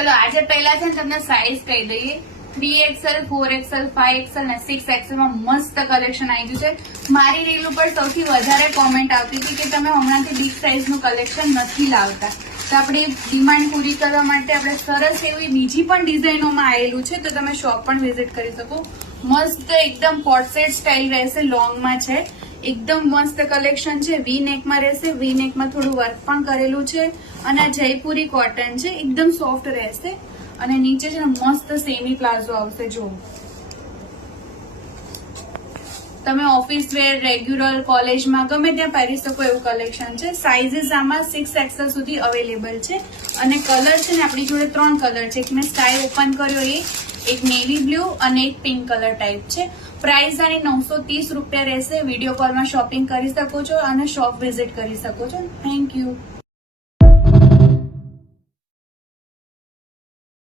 ચલો આજે પહેલા છે ને તમને સાઈઝ કહી દઈએ 3XL 4XL 5XL અને 6XL માં મસ્ત કલેક્શન આવી ગયું છે। મારી રીલ ઉપર સૌથી વધારે કોમેન્ટ આવતી હતી કે તમે હમણાંથી બિગ સાઈઝ નું કલેક્શન નથી લાવતા, તો આપણી ડિમાન્ડ પૂરી કરવા માટે આપણે સરસ એવી બીજી પણ ડિઝાઇનોમાં આવેલું છે, તો તમે શોપ પણ વિઝિટ કરી શકો। મસ્ત એકદમ કોટસેટ સ્ટાઇલ રહેશે, લોંગમાં છે, એકદમ મસ્ત કલેક્શન છે। વી નેકમાં રહેશે, વી નેકમાં થોડું વર્ક પણ કરેલું છે અને આ જયપુરી કોટન છે, એકદમ સોફ્ટ રહેશે અને નીચે છે ને મસ્ત સેમી પ્લાઝો આવશે। જો તમે ઓફિસ વેર, રેગ્યુલર, કોલેજમાં ગમે ત્યાં પહેરી શકો એવું કલેક્શન છે। સાઇઝીસ આમાં 6XL સુધી અવેલેબલ છે અને કલર છે ને આપણી જોડે 3 કલર છે। એક મેં સ્કાય ઓપન કર્યો, એક નેવી બ્લુ અને એક પિંક કલર ટાઈપ છે। પ્રાઇસ આની 930 રૂપિયા રહેશે। વિડીયો કોલમાં શોપિંગ કરી શકો છો અને શોપ વિઝિટ કરી શકો છો। Thank you.